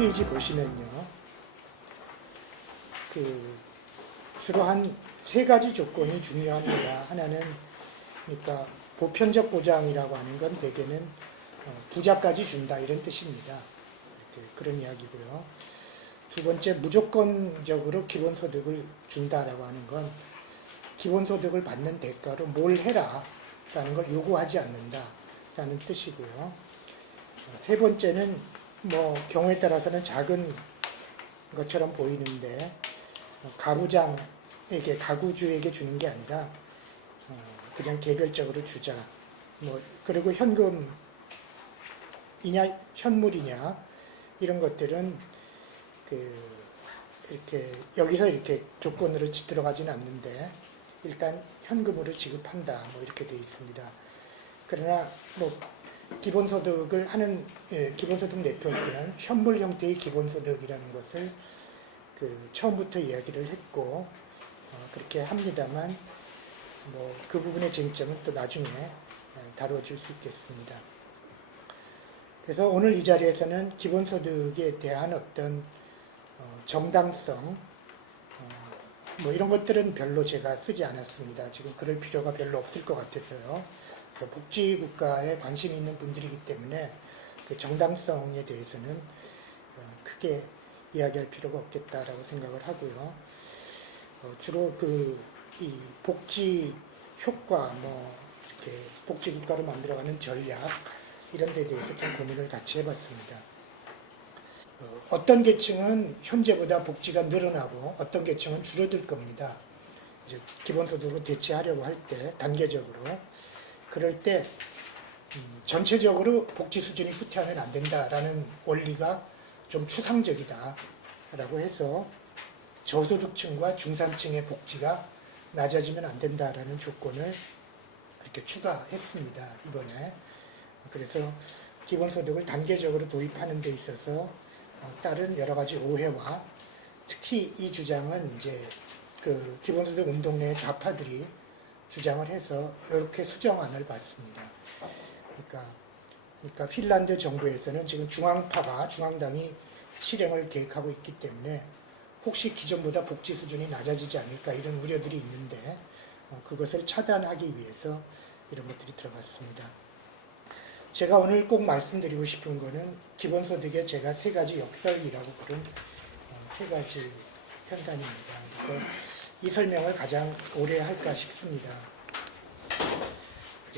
1페이지 보시면요. 그 주로 한 세 가지 조건이 중요합니다. 하나는 그러니까 보편적 보장이라고 하는 건 대개는 어, 부자까지 준다 이런 뜻입니다. 그런 이야기고요. 두 번째 무조건적으로 기본소득을 준다라고 하는 건 기본소득을 받는 대가로 뭘 해라라는 걸 요구하지 않는다라는 뜻이고요. 어, 세 번째는 뭐 경우에 따라서는 작은 것처럼 보이는데 어, 가부장에게 가구주에게 주는 게 아니라 어, 그냥 개별적으로 주자. 뭐 그리고 현금이냐 현물이냐 이런 것들은 그 이렇게 여기서 이렇게 조건으로 지- 들어가지는 않는데 일단 현금으로 지급한다 뭐 이렇게 돼 있습니다. 그러나 뭐 기본소득을 하는 예, 기본소득 네트워크는 현물 형태의 기본소득이라는 것을 그 처음부터 이야기를 했고 어, 그렇게 합니다만 뭐 그 부분의 쟁점은 또 나중에 어, 다루어질 수 있겠습니다. 그래서 오늘 이 자리에서는 기본소득에 대한 어떤 어, 정당성 어, 뭐 이런 것들은 별로 제가 쓰지 않았습니다. 지금 그럴 필요가 별로 없을 것 같아서요. 그래서 복지 국가에 관심이 있는 분들이기 때문에 그 정당성에 대해서는 어, 크게 이야기할 필요가 없겠다라고 생각을 하고요. 어, 주로 그 이 복지 효과 뭐 이렇게 복지 국가로 만들어가는 전략 이런 데 대해서 좀 고민을 같이 해봤습니다. 어, 어떤 계층은 현재보다 복지가 늘어나고 어떤 계층은 줄어들 겁니다. 기본소득으로 대체하려고 할 때 단계적으로 그럴 때 음, 전체적으로 복지 수준이 후퇴하면 안 된다라는 원리가 좀 추상적이다라고 해서 저소득층과 중산층의 복지가 낮아지면 안 된다라는 조건을 이렇게 추가했습니다 이번에. 그래서 기본소득을 단계적으로 도입하는 데 있어서 어, 따른 여러 가지 오해와 특히 이 주장은 이제 그 기본소득 운동 내 좌파들이 주장을 해서 이렇게 수정안을 받습니다. 그러니까 그러니까 핀란드 정부에서는 지금 중앙파가 중앙당이 실행을 계획하고 있기 때문에 혹시 기존보다 복지 수준이 낮아지지 않을까 이런 우려들이 있는데 어, 그것을 차단하기 위해서 이런 것들이 들어갔습니다. 제가 오늘 꼭 말씀드리고 싶은 거는 기본소득의 제가 세 가지 역설이라고 부른 어, 세 가지 현상입니다. 이 설명을 가장 오래 할까 싶습니다.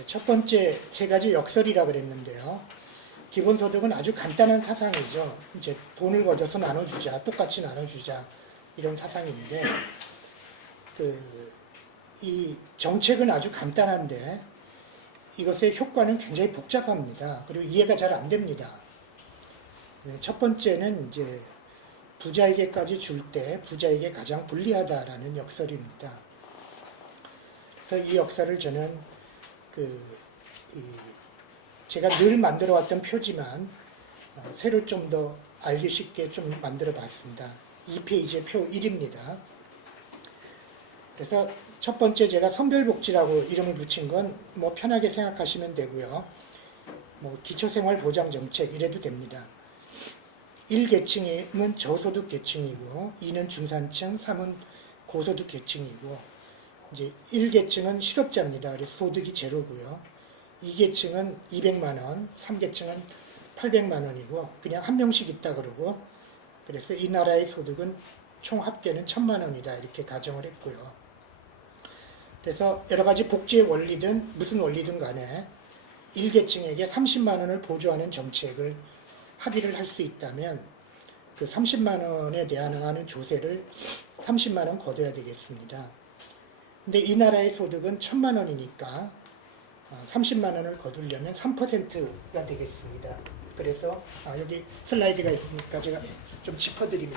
첫 번째 세 가지 역설이라 그랬는데요. 기본소득은 아주 간단한 사상이죠. 이제 돈을 걷어서 나눠주자, 똑같이 나눠주자 이런 사상인데 그 이 정책은 아주 간단한데 이것의 효과는 굉장히 복잡합니다. 그리고 이해가 잘 안 됩니다. 네, 첫 번째는 이제 부자에게까지 줄 때 부자에게 가장 불리하다라는 역설입니다. 그래서 이 역설을 저는 그이 제가 늘 만들어 왔던 표지만 어, 새로 좀 더 알기 쉽게 좀 만들어 봤습니다. 이 페이지의 표 1입니다. 그래서 첫 번째 제가 성별복지라고 이름을 붙인 건 뭐 편하게 생각하시면 되고요. 뭐 기초생활보장정책 이래도 됩니다. 1계층은 저소득 계층이고 2는 중산층, 3은 고소득 계층이고 이제 1계층은 실업자입니다. 그래서 소득이 제로고요. 2계층은 200만 원, 3계층은 800만 원이고 그냥 한 명씩 있다 그러고 그래서 이 나라의 소득은 총 합계는 1000만 원이다 이렇게 가정을 했고요. 그래서 여러 가지 복지의 원리든 무슨 원리든 간에 1계층에게 30만 원을 보조하는 정책을 합의를 할 수 있다면 그 30만 원에 대항하는 조세를 30만 원 걷어야 되겠습니다. 근데 이 나라의 소득은 1000만 원이니까 30만 원을 거두려면 3%가 되겠습니다. 그래서 아, 여기 슬라이드가 있으니까 제가 좀 짚어드리면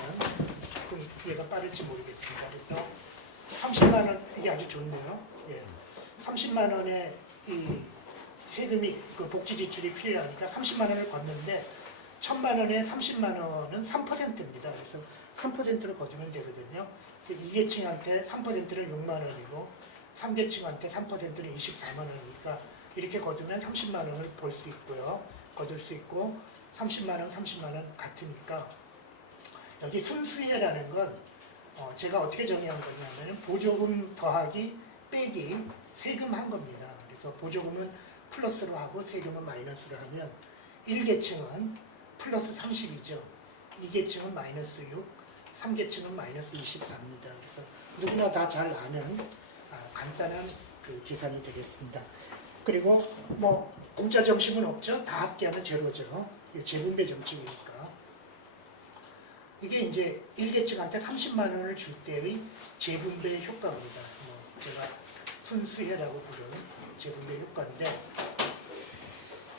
조금 이해가 빠를지 모르겠습니다. 그래서 30만 원 이게 아주 좋네요. 예. 30만 원의 이 세금이 그 복지 지출이 필요하니까 30만 원을 걷는데 1000만 원에 30만 원은 3%입니다. 그래서 3%를 거두면 되거든요. 그래서 2계층한테 3%는 6만 원이고 3계층한테 3%는 24만 원이니까 이렇게 거두면 30만 원을 벌수 있고요. 거둘 수 있고 30만 원, 30만 원 같으니까 여기 순수해라는 건 어, 제가 어떻게 정의한 거냐면 보조금 더하기 빼기 세금 한 겁니다. 그래서 보조금은 플러스로 하고 세금은 마이너스로 하면 1계층은 플러스 30이죠. 2계층은 마이너스 6, 3계층은 마이너스 24입니다. 그래서 누구나 다 잘 아는 아, 간단한 그 계산이 되겠습니다. 그리고 뭐 공짜 점심은 없죠. 다 합계하면 제로죠. 재분배 점칙이니까. 이게 이제 1계층한테 30만 원을 줄 때의 재분배 효과입니다. 뭐 제가 순수해라고 부르는 재분배 효과인데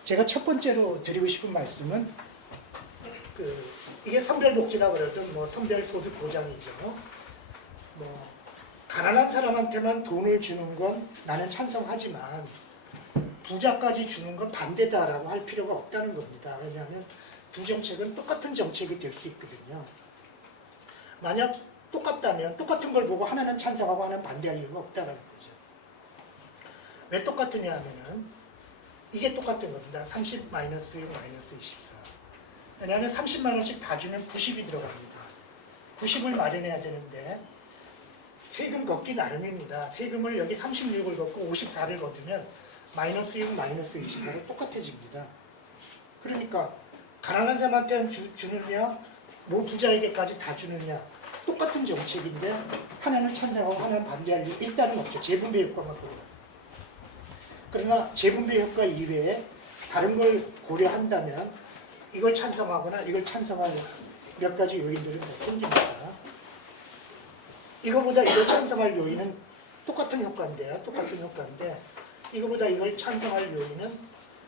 제가 첫 번째로 드리고 싶은 말씀은 그 이게 선별복지라 그러든 뭐 선별소득 보장이죠. 뭐 가난한 사람한테만 돈을 주는 건 나는 찬성하지만 부자까지 주는 건 반대다라고 할 필요가 없다는 겁니다. 왜냐하면 두 정책은 똑같은 정책이 될 수 있거든요. 만약 똑같다면 똑같은 걸 보고 하나는 찬성하고 하나는 반대할 이유가 없다는 거죠. 왜 똑같으냐 하면은 이게 똑같은 겁니다. 30 마이너스 6 마이너스 24. 왜냐하면 30만 원씩 다 주면 90이 들어갑니다. 90을 마련해야 되는데 세금 걷기 나름입니다. 세금을 여기 36을 걷고 54를 걷으면 마이너스 6 마이너스 24로 똑같아집니다. 그러니까 가난한 사람한테는 주, 주느냐 뭐 부자에게까지 다 주느냐 똑같은 정책인데 하나는 찬성하고 하나는 반대할 일 일단은 없죠. 재분배 효과만 보다. 그러나 재분배 효과 이외에 다른 걸 고려한다면 이걸 찬성하거나 이걸 찬성할 몇 가지 요인들이 더 생깁니다. 이거보다 이걸 찬성할 요인은 똑같은 효과인데요. 똑같은 효과인데 이거보다 이걸 찬성할 요인은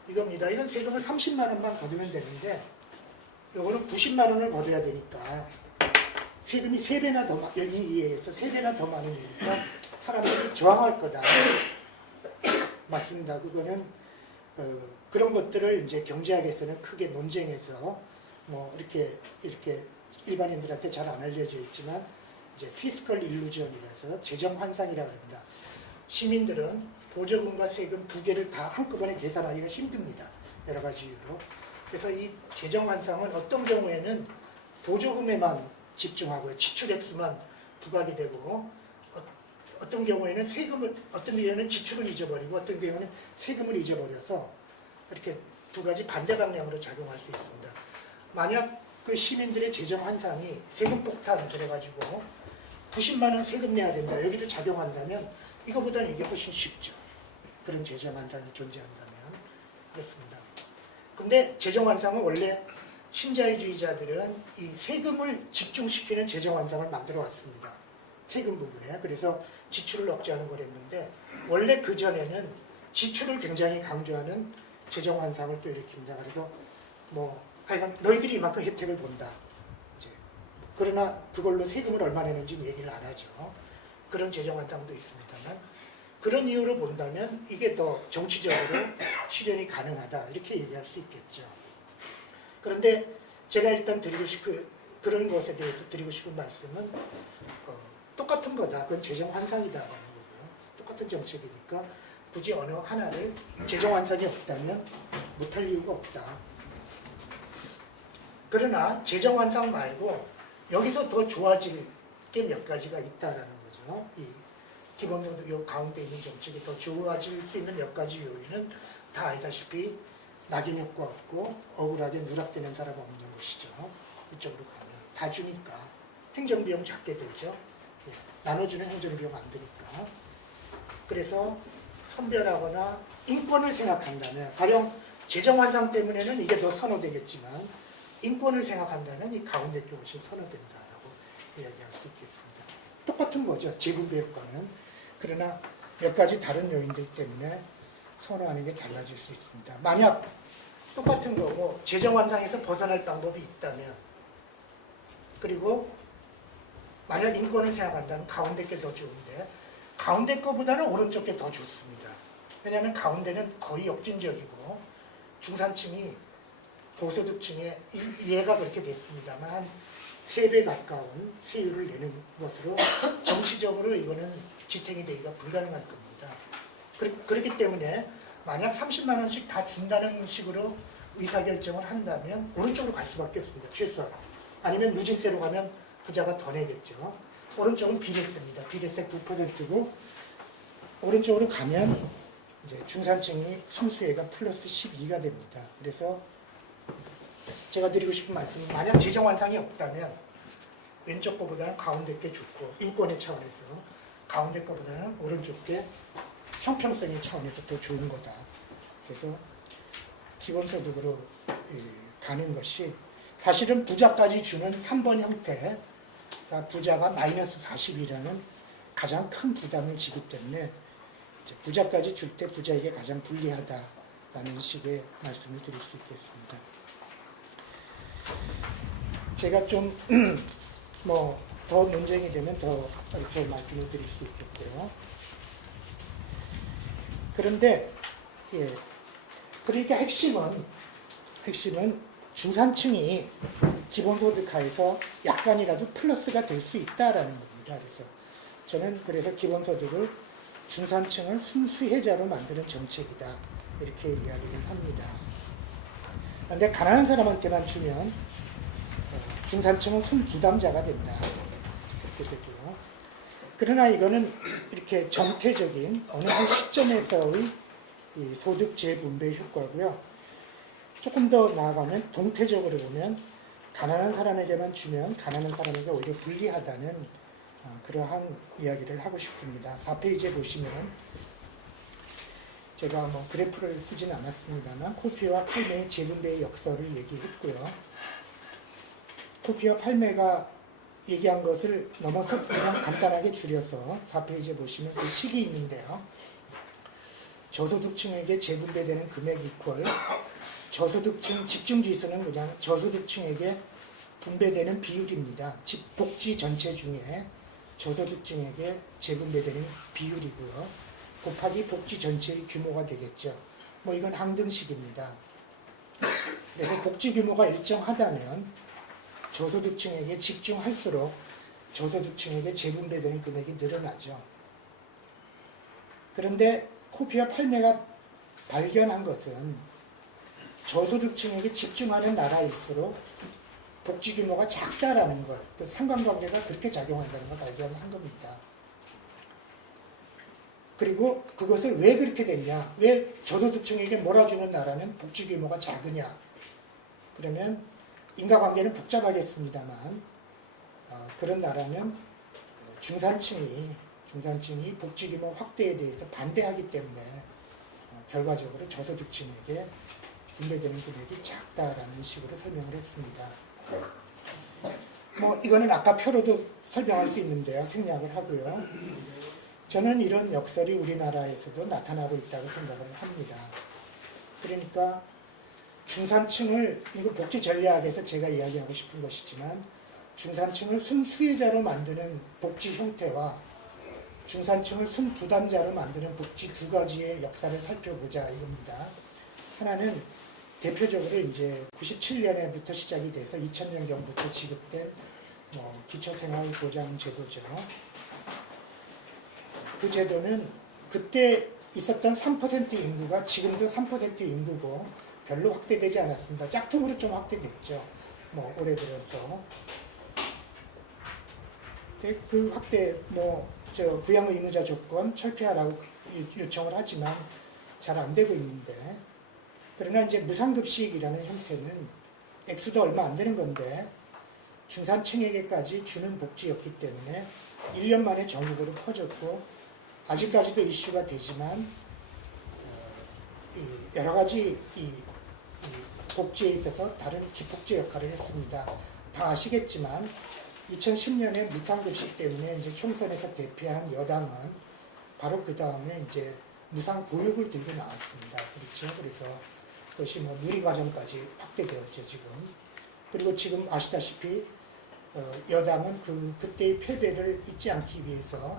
이겁니다. 이건 세금을 30만 원만 거두면 되는데 요거는 90만 원을 거둬야 되니까 세금이 3배나 더 많, 여기 이해해서 3배나 더 많으니까 사람들이 저항할 거다. 맞습니다. 그거는 어, 그런 것들을 이제 경제학에서는 크게 논쟁해서 뭐 이렇게 이렇게 일반인들한테 잘 안 알려져 있지만 이제 피스컬 일루전이라서 재정 환상이라 그럽니다. 시민들은 보조금과 세금 두 개를 다 한꺼번에 계산하기가 힘듭니다. 여러 가지 이유로. 그래서 이 재정 환상은 어떤 경우에는 보조금에만 집중하고요. 지출 액수만 부각이 되고 어, 어떤 경우에는 세금을 어떤 경우에는 지출을 잊어버리고 어떤 경우에는 세금을 잊어버려서 이렇게 두 가지 반대 방향으로 작용할 수 있습니다. 만약 그 시민들의 재정 환상이 세금 폭탄 그래가지고 90만 원 세금 내야 된다 여기도 작용한다면 이거보다는 이게 훨씬 쉽죠. 그런 재정 환상이 존재한다면 그렇습니다. 근데 재정 환상은 원래 신자유주의자들은 이 세금을 집중시키는 재정 환상을 만들어 왔습니다. 세금 부분에. 그래서 지출을 억제하는 거랬는데 원래 그 전에는 지출을 굉장히 강조하는 재정 환상을 또 일으킵니다. 그래서 뭐 하여간 너희들이 이만큼 혜택을 본다. 이제 그러나 그걸로 세금을 얼마 내는지 얘기를 안 하죠. 그런 재정 환상도 있습니다만 그런 이유로 본다면 이게 더 정치적으로 실현이 가능하다 이렇게 얘기할 수 있겠죠. 그런데 제가 일단 드리고 싶은 그런 것에 대해서 드리고 싶은 말씀은 어, 똑같은 거다. 그건 재정 거고요. 똑같은 정책이니까 굳이 어느 하나를 재정 환상이 없다면 못할 이유가 없다. 그러나 재정 환상 말고 여기서 더 좋아질 게 몇 가지가 있다라는 거죠. 이 기본적으로 요 가운데 있는 정책이 더 좋아질 수 있는 몇 가지 요인은 다 알다시피 낙인 효과 없고 억울하게 누락되는 사람 없는 것이죠. 이쪽으로 가면 다 주니까 행정비용 작게 들죠. 예, 나눠주는 행정비용 안 드니까. 그래서 선별하거나 인권을 생각한다면 가령 재정 환상 때문에는 이게 더 선호되겠지만 인권을 생각한다면 이 가운데 쪽이 선호된다라고 이야기할 수 있겠습니다. 똑같은 거죠. 재분배 효과는. 그러나 몇 가지 다른 요인들 때문에 선호하는 게 달라질 수 있습니다. 만약 똑같은 거고 재정 환상에서 벗어날 방법이 있다면 그리고 만약 인권을 생각한다면 가운데 게 더 좋은데 가운데 거보다는 오른쪽 게 더 좋습니다. 왜냐하면 가운데는 거의 역진적이고 중산층이 고소득층에 이- 이해가 그렇게 됐습니다만 한 3배 가까운 세율을 내는 것으로 정치적으로 이거는 지탱이 되기가 불가능할 겁니다. 그렇- 그렇기 때문에 만약 30만 원씩 다 준다는 식으로 의사결정을 한다면 오른쪽으로 갈 수밖에 없습니다. 최소한. 아니면 누진세로 가면 부자가 더 내겠죠. 오른쪽은 비례세입니다. 비례세 9%고 오른쪽으로 가면 이제 중산층이 순수해가 플러스 12가 됩니다. 그래서 제가 드리고 싶은 말씀은 만약 재정 완상이 없다면 왼쪽 거보다는 가운데 게 좋고 인권의 차원에서 가운데 거보다는 오른쪽 게 형평성의 차원에서 더 좋은 거다. 그래서 기본소득으로 이, 가는 것이 사실은 부자까지 주는 3번 형태, 그러니까 부자가 마이너스 40이라는 가장 큰 부담을 지기 때문에 부자까지 줄 때 부자에게 가장 불리하다라는 식의 말씀을 드릴 수 있겠습니다. 제가 좀 뭐 더 논쟁이 되면 더 이렇게 말씀을 드릴 수 있겠고요. 그런데 예, 그러니까 핵심은 핵심은 중산층이 기본소득 하에서 약간이라도 플러스가 될 수 있다라는 겁니다. 그래서 저는 그래서 기본소득을 중산층을 순수혜자로 만드는 정책이다 이렇게 이야기를 합니다. 그런데 가난한 사람한테만 주면 어, 중산층은 순부담자가 된다 그렇게 되고요. 그러나 이거는 이렇게 정태적인 어느 한 시점에서의 이 소득 재분배 효과고요. 조금 더 나아가면 동태적으로 보면 가난한 사람에게만 주면 가난한 사람에게 오히려 불리하다는 어, 그러한 이야기를 하고 싶습니다. 4페이지에 보시면 제가 뭐 그래프를 쓰진 않았습니다만 코피와 팔매의 재분배의 역설을 얘기했고요. 코피와 팔매가 얘기한 것을 넘어서 그냥 간단하게 줄여서 4페이지에 보시면 그 식이 있는데요. 저소득층에게 재분배되는 금액 이퀄 저소득층 집중 지수는 그냥 저소득층에게 분배되는 비율입니다. 집 복지 전체 중에 저소득층에게 재분배되는 비율이고요. 곱하기 복지 전체의 규모가 되겠죠. 뭐 이건 항등식입니다. 그래서 복지 규모가 일정하다면 저소득층에게 집중할수록 저소득층에게 재분배되는 금액이 늘어나죠. 그런데 코피와 팔매가 발견한 것은 저소득층에게 집중하는 나라일수록 복지 규모가 작다라는 것, 그 상관관계가 그렇게 작용한다는 걸 발견한 겁니다. 그리고 그것을 왜 그렇게 됐냐? 왜 저소득층에게 몰아주는 나라는 복지 규모가 작으냐? 그러면 인과관계는 복잡하겠습니다만 어, 그런 나라는 어, 중산층이 중산층이 복지 규모 확대에 대해서 반대하기 때문에 어, 결과적으로 저소득층에게 분배되는 금액이 작다라는 식으로 설명을 했습니다. 뭐 이거는 아까 표로도 설명할 수 있는데요. 생략을 하고요. 저는 이런 역설이 우리나라에서도 나타나고 있다고 생각을 합니다. 그러니까 중산층을 이거 복지 전략에서 제가 이야기하고 싶은 것이지만 중산층을 순수혜자로 만드는 복지 형태와 중산층을 순부담자로 만드는 복지 두 가지의 역사를 살펴보자 이겁니다. 하나는 대표적으로 이제 97년에부터 시작이 돼서 2000년경부터 지급된 뭐 기초생활보장제도죠. 그 제도는 그때 있었던 3% 인구가 지금도 3% 인구고 별로 확대되지 않았습니다. 짝퉁으로 좀 확대됐죠. 뭐 올해 들어서. 그 확대 뭐 저 부양 의무자 조건 철폐하라고 요청을 하지만 잘 안 되고 있는데 그러나 이제 무상급식이라는 형태는 액수도 얼마 안 되는 건데 중산층에게까지 주는 복지였기 때문에 1년 만에 전국으로 퍼졌고 아직까지도 이슈가 되지만 어, 이 여러 가지 이, 이 복지에 있어서 다른 기폭제 역할을 했습니다. 다 아시겠지만 2010년에 무상급식 때문에 이제 총선에서 대피한 여당은 바로 그 다음에 이제 무상 보육을 들고 나왔습니다. 그렇죠. 그래서 그것이 뭐 누리 과정까지 확대되었죠 지금. 그리고 지금 아시다시피 어, 여당은 그 그때의 패배를 잊지 않기 위해서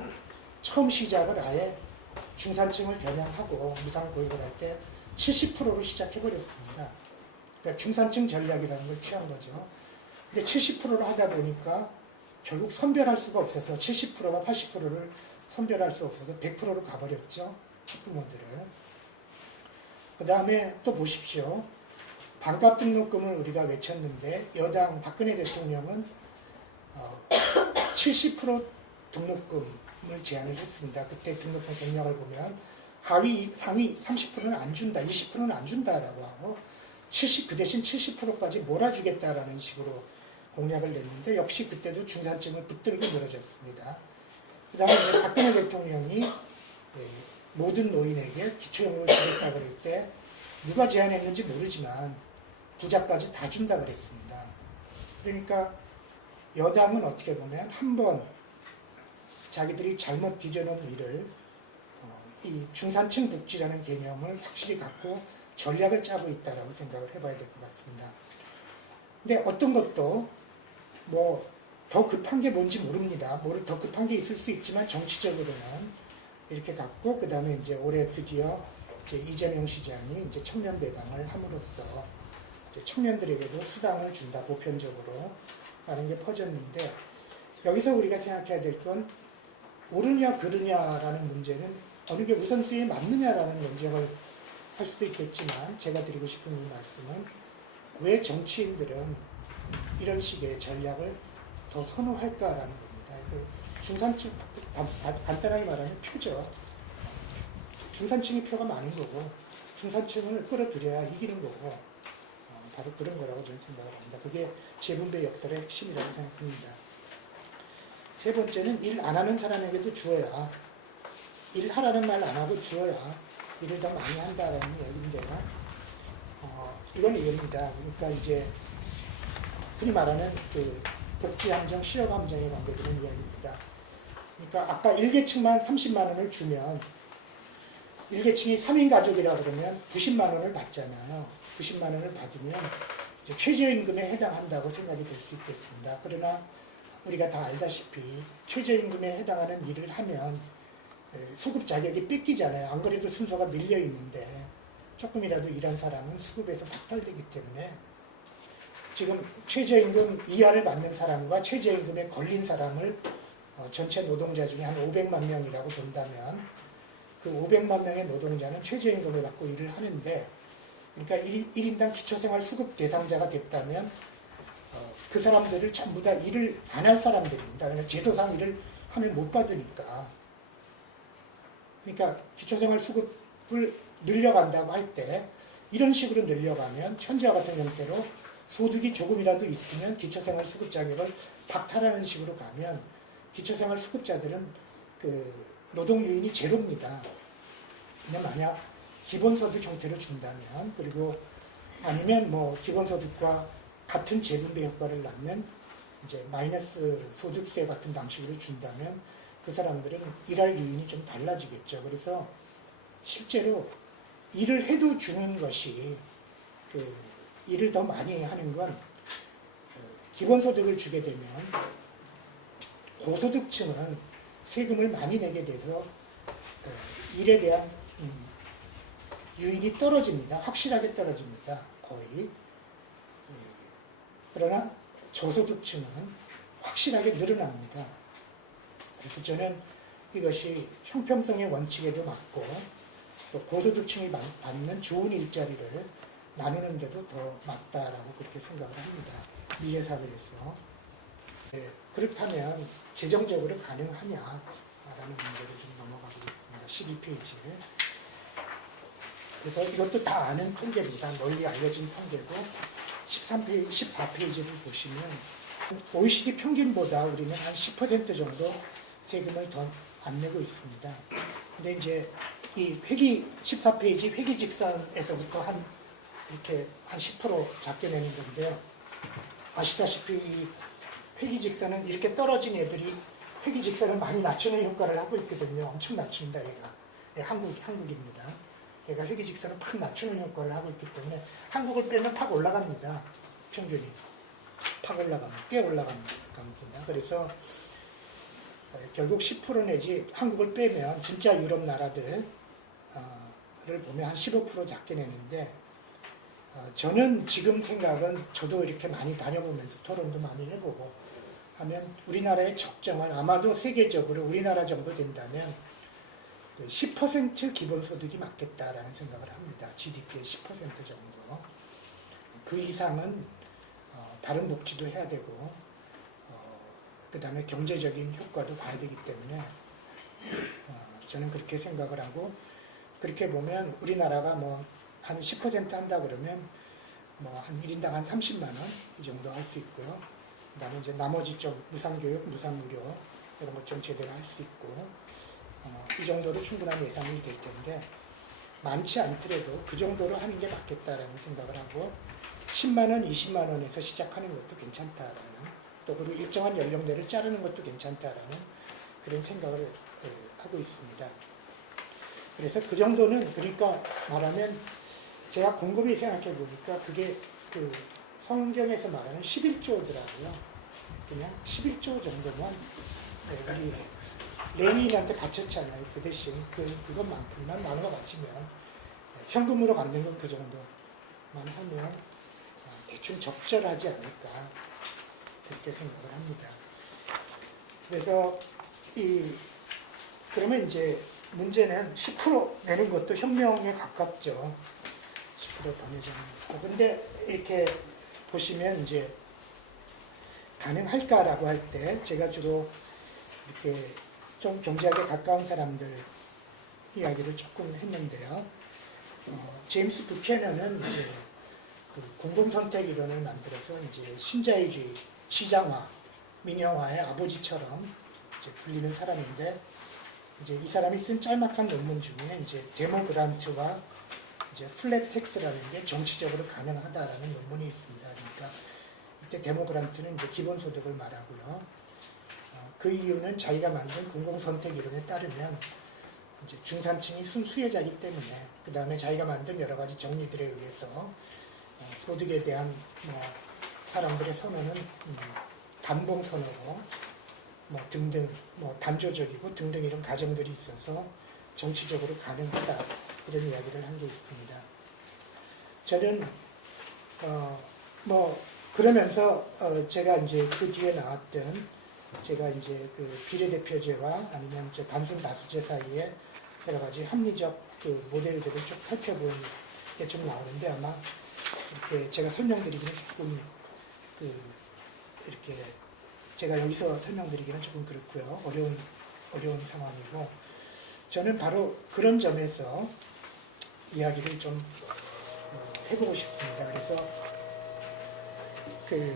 처음 시작을 아예 중산층을 겨냥하고 무상 보육을 할 때 70%로 시작해버렸습니다. 그러니까 중산층 전략이라는 걸 취한 거죠. 근데 70%로 하다 보니까 결국 선별할 수가 없어서 70%가 80%를 선별할 수 없어서 100%로 가버렸죠. 부모들을. 그 다음에 또 보십시오. 반값 등록금을 우리가 외쳤는데 여당 박근혜 대통령은 어, 70% 등록금을 제안을 했습니다. 그때 등록금 공약을 보면 하위 상위 30%는 안 준다, 20%는 안 준다라고 하고 70 그 대신 70%까지 몰아주겠다라는 식으로 공약을 냈는데 역시 그때도 중산층을 붙들고 늘어졌습니다. 그 다음에 이제 박근혜 대통령이 예, 모든 노인에게 기초연금을 주겠다 그럴 때 누가 제안했는지 모르지만 부자까지 다 준다 그랬습니다. 그러니까 여당은 어떻게 보면 한 번 자기들이 잘못 뒤져놓은 일을 어, 이 중산층 복지라는 개념을 확실히 갖고 전략을 짜고 있다라고 생각을 해봐야 될 것 같습니다. 근데 어떤 것도 뭐 더 급한 게 뭔지 모릅니다. 뭐를 더 급한 게 있을 수 있지만 정치적으로는 이렇게 갖고 그 다음에 이제 올해 드디어 이제 이재명 시장이 이제 청년 배당을 함으로써 청년들에게도 수당을 준다 보편적으로 라는 게 퍼졌는데 여기서 우리가 생각해야 될 건 옳으냐 그르냐라는 문제는 어느 게 우선순위에 맞느냐라는 논쟁을 할 수도 있겠지만 제가 드리고 싶은 이 말씀은 왜 정치인들은 이런 식의 전략을 더 선호할까라는 겁니다. 그 중산층 간단하게 말하면 표죠. 중산층이 표가 많은 거고 중산층을 끌어들여야 이기는 거고 어, 바로 그런 거라고 저는 생각을 합니다. 그게 재분배 역설의 핵심이라고 생각합니다. 세 번째는 일 안 하는 사람에게도 주어야 일 하라는 말 안 하고 주어야 일을 더 많이 한다라는 얘기인데요. 어, 이건 이겁니다. 그러니까 이제 흔히 말하는 그 복지함정, 실업함정에 관계되는 이야기 입니다. 그러니까 아까 1계층만 30만 원을 주면 1계층이 3인 가족이라 그러면 90만 원을 받잖아요. 90만 원을 받으면 최저임금에 해당한다고 생각이 될 수 있겠습니다. 그러나 우리가 다 알다시피 최저임금에 해당하는 일을 하면 에, 수급 자격이 뺏기잖아요. 안 그래도 순서가 밀려 있는데 조금이라도 일한 사람은 수급에서 박탈되기 때문에 지금 최저임금 이하를 받는 사람과 최저임금에 걸린 사람을 어, 전체 노동자 중에 한 500만 명이라고 본다면 그 500만 명의 노동자는 최저임금을 받고 일을 하는데 그러니까 1, 인당 기초생활 수급 대상자가 됐다면 어, 그 사람들을 전부 다 일을 안 할 사람들입니다. 왜냐하면 제도상 일을 하면 못 받으니까. 그러니까 기초생활 수급을 늘려간다고 할 때 이런 식으로 늘려가면 현재와 같은 형태로 소득이 조금이라도 있으면 기초생활 수급 자격을 박탈하는 식으로 가면 기초생활 수급자들은 그 노동 요인이 제로입니다. 근데 만약 기본소득 형태로 준다면 그리고 아니면 뭐 기본소득과 같은 재분배 효과를 낳는 이제 마이너스 소득세 같은 방식으로 준다면 그 사람들은 일할 요인이 좀 달라지겠죠. 그래서 실제로 일을 해도 주는 것이 그 일을 더 많이 하는 건 어, 기본소득을 주게 되면 고소득층은 세금을 많이 내게 돼서 어, 일에 대한 음, 유인이 떨어집니다. 확실하게 떨어집니다. 거의. 예. 그러나 저소득층은 확실하게 늘어납니다. 그래서 저는 이것이 형평성의 원칙에도 맞고 또 고소득층이 받- 받는 좋은 일자리를 나누는데도 더 맞다라고 그렇게 생각을 합니다. 미래사회에서. 예, 그렇다면 재정적으로 가능하냐라는 문제로 좀 넘어가겠습니다. 12페이지. 그래서 이것도 다 아는 통계입니다. 널리 알려진 통계고 13페이지, 14페이지를 보시면 OECD 평균보다 우리는 한 10% 정도 세금을 더 안 내고 있습니다. 근데 이제 이 회기 14페이지 회기 직선에서부터 한 이렇게 한 10% 작게 내는 건데요. 아시다시피 이 회기 직선은 이렇게 떨어진 애들이 회기 직선을 많이 낮추는 효과를 하고 있거든요. 엄청 낮춘다 얘가. 예, 한국 한국입니다. 얘가 회기 직선을 팍 낮추는 효과를 하고 있기 때문에 한국을 빼면 팍 올라갑니다. 평균이 팍 올라가면 꽤 올라갑니다. 그래서 어, 결국 10% 내지 한국을 빼면 진짜 유럽 나라들을 보면 한 15% 작게 내는데 어, 저는 지금 생각은 저도 이렇게 많이 다녀보면서 토론도 많이 해보고 하면 우리나라의 적정한 아마도 세계적으로 우리나라 정도 된다면 그10% 기본소득이 맞겠다라는 생각을 합니다. GDP의 10% 정도. 그 이상은 어, 다른 복지도 해야 되고 어, 그다음에 경제적인 효과도 봐야 되기 때문에 어, 저는 그렇게 생각을 하고 그렇게 보면 우리나라가 뭐 한 10% 한다 그러면 뭐 한 1인당 한 30만 원 이 정도 할 수 있고요. 그다음에 이제 나머지 좀 무상교육, 무상무료 이런 것 좀 제대로 할 수 있고 어, 이 정도로 충분한 예산이 될 텐데 많지 않더라도 그 정도로 하는 게 맞겠다라는 생각을 하고 10만 원, 20만 원에서 시작하는 것도 괜찮다라는 또 그리고 일정한 연령대를 자르는 것도 괜찮다라는 그런 생각을 예, 하고 있습니다. 그래서 그 정도는 그러니까 말하면 제가 곰곰이 생각해 보니까 그게 그 성경에서 말하는 11조더라고요. 그냥 11조 정도만 네, 우리 레니인한테 바쳤잖아요. 그 대신 그 그것만큼만 나눠 바치면 네, 현금으로 받는 건 그 정도만 하면 어, 대충 적절하지 않을까 그렇게 생각을 합니다. 그래서 이 그러면 이제 문제는 10% 내는 것도 혁명에 가깝죠. 10%더 내자는 거. 근데 이렇게 보시면 이제 가능할까라고 할 때 제가 주로 이렇게 좀 경제학에 가까운 사람들 이야기를 조금 했는데요. 어, 제임스 부캐너는 이제 그 공동선택 이론을 만들어서 이제 신자유주의, 시장화, 민영화의 아버지처럼 이제 불리는 사람인데 이제 이 사람이 쓴 짤막한 논문 중에 이제 데모 그란트와 이제 플랫 텍스라는 게 정치적으로 가능하다라는 논문이 있습니다. 그러니까 이때 데모 그란트는 이제 기본소득을 말하고요. 어, 그 이유는 자기가 만든 공공선택 이론에 따르면 이제 중산층이 순수혜자이기 때문에 그 다음에 자기가 만든 여러 가지 정리들에 의해서 어, 소득에 대한 뭐 사람들의 선호는 음, 단봉 선호고 뭐 등등 뭐 단조적이고 등등 이런 가정들이 있어서 정치적으로 가능하다 이런 이야기를 한 게 있습니다. 저는 어 뭐 그러면서 어 제가 이제 그 뒤에 나왔던 제가 이제 그 비례대표제와 아니면 이제 단순 다수제 사이에 여러 가지 합리적 그 모델들을 쭉 살펴본 게좀 나오는데 아마 이렇게 제가 설명드리기는 조금 그 이렇게 제가 여기서 설명드리기는 조금 그렇고요. 어려운 어려운 상황이고 저는 바로 그런 점에서 이야기를 좀 어, 해보고 싶습니다. 그래서 그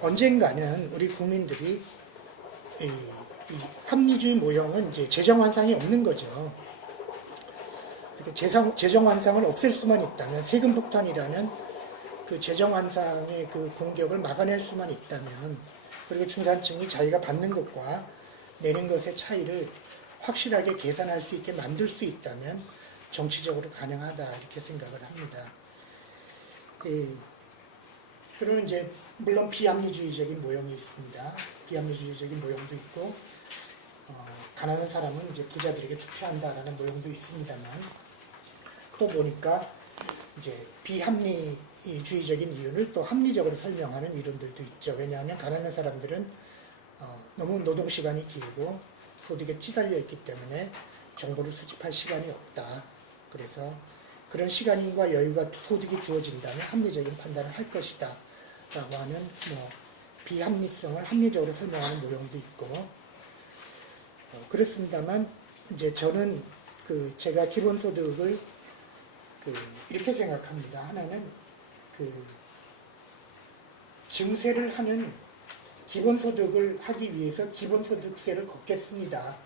언젠가는 우리 국민들이 이, 이 합리주의 모형은 이제 재정 환상이 없는 거죠. 그러니까 재정, 재정 환상을 없앨 수만 있다면 세금 폭탄이라는 그 재정 환상의 그 공격을 막아낼 수만 있다면 그리고 중산층이 자기가 받는 것과 내는 것의 차이를 확실하게 계산할 수 있게 만들 수 있다면 정치적으로 가능하다 이렇게 생각을 합니다. 그, 그러면 이제 물론 비합리주의적인 모형이 있습니다. 비합리주의적인 모형도 있고 어, 가난한 사람은 이제 부자들에게 투표한다라는 모형도 있습니다만 또 보니까 이제 비합리주의적인 이유를 또 합리적으로 설명하는 이론들도 있죠. 왜냐하면 가난한 사람들은 어, 너무 노동 시간이 길고 소득에 찌달려 있기 때문에 정보를 수집할 시간이 없다. 그래서 그런 시간과 여유가 소득이 주어진다면 합리적인 판단을 할 것이다. 라고 하는 뭐 비합리성을 합리적으로 설명하는 모형도 있고 어, 그렇습니다만 이제 저는 그 제가 기본소득을 그 이렇게 생각합니다. 하나는 그 증세를 하는 기본소득을 하기 위해서 기본소득세를 걷겠습니다.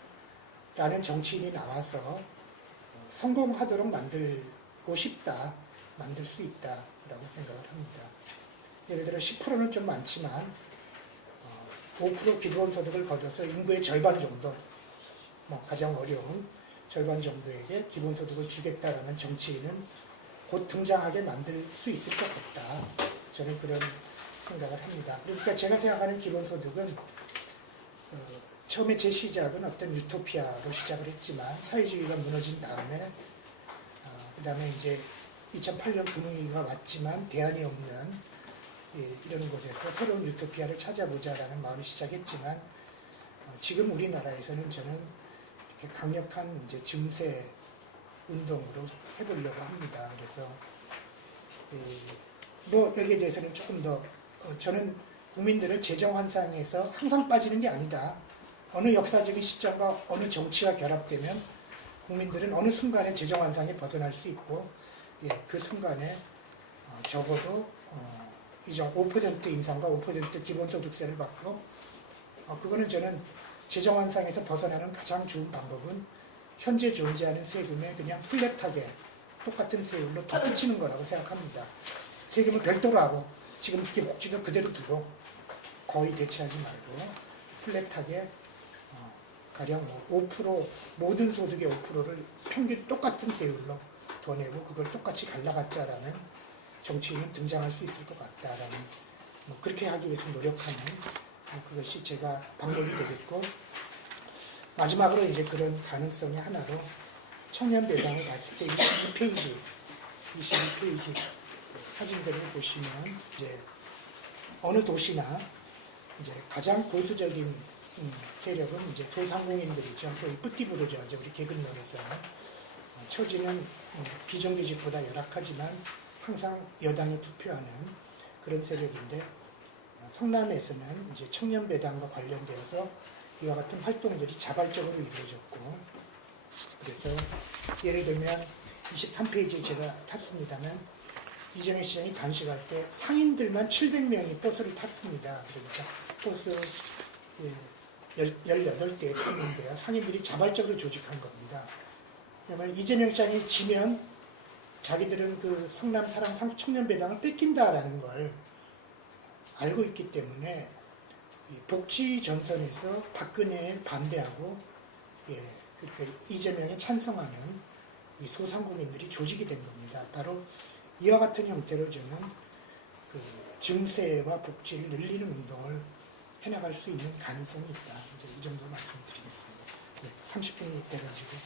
라는 정치인이 나와서 어, 성공하도록 만들고 싶다, 만들 수 있다 라고 생각을 합니다. 예를 들어 10%는 좀 많지만 어, 5% 기본소득을 걷어서 인구의 절반 정도, 뭐 가장 어려운 절반 정도에게 기본소득을 주겠다라는 정치인은 곧 등장하게 만들 수 있을 것 같다. 저는 그런 생각을 합니다. 그러니까 제가 생각하는 기본소득은 어, 처음에 제 시작은 어떤 유토피아로 시작을 했지만 사회주의가 무너진 다음에 어, 그 다음에 이제 2008년 금융위기가 왔지만 대안이 없는 예, 이런 곳에서 새로운 유토피아를 찾아보자라는 마음이 시작했지만 어, 지금 우리나라에서는 저는 이렇게 강력한 이제 증세 운동으로 해보려고 합니다. 그래서 이뭐 여기에 대해서는 조금 더 어, 저는 국민들을 재정 환상에서 항상 빠지는 게 아니다. 어느 역사적인 시점과 어느 정치가 결합되면 국민들은 어느 순간에 재정 환상에 벗어날 수 있고 예, 그 순간에 어, 적어도 어, 이정 5% 인상과 5% 기본소득세를 받고 어, 그거는 저는 재정 환상에서 벗어나는 가장 좋은 방법은 현재 존재하는 세금에 그냥 플랫하게 똑같은 세율로 덧붙이는 거라고 생각합니다. 세금을 별도로 하고 지금 기복지도 그대로 두고 거의 대체하지 말고 플랫하게 어, 가령 뭐5% 모든 소득의 5%를 평균 똑같은 세율로 더 내고 그걸 똑같이 갈라갔자라는 정치인은 등장할 수 있을 것 같다라는 뭐 그렇게 하기 위해서 노력하는 어, 그것이 제가 방법이 되겠고 마지막으로 이제 그런 가능성의 하나로 청년 배당을 봤을 때 22페이지 22페이지 사진들을 보시면 이제 어느 도시나 이제 가장 보수적인 음, 세력은 이제 소상공인들이죠. 소위 뿌띠부르죠. 우리 계급론에서 어, 처지는 음, 비정규직보다 열악하지만 항상 여당에 투표하는 그런 세력인데 어, 성남에서는 이제 청년 배당과 관련되어서 이와 같은 활동들이 자발적으로 이루어졌고 그래서 예를 들면 23페이지에 제가 탔습니다만 이재명 시장이 단식할 때 상인들만 700명이 버스를 탔습니다. 그러니까 버스 예, 18대에 탔는데요. 상인들이 자발적으로 조직한 겁니다. 그러면 이재명 시장이 지면 자기들은 그 성남 사랑 상 청년 배당을 뺏긴다라는 걸 알고 있기 때문에 이 복지 전선에서 박근혜에 반대하고 예, 그러니까 이재명에 찬성하는 이 소상공인들이 조직이 된 겁니다. 바로 이와 같은 형태로 저는 그 증세와 복지를 늘리는 운동을 해나갈 수 있는 가능성이 있다. 이제 이 정도 말씀드리겠습니다. 예, 네, 30분이 돼가지고.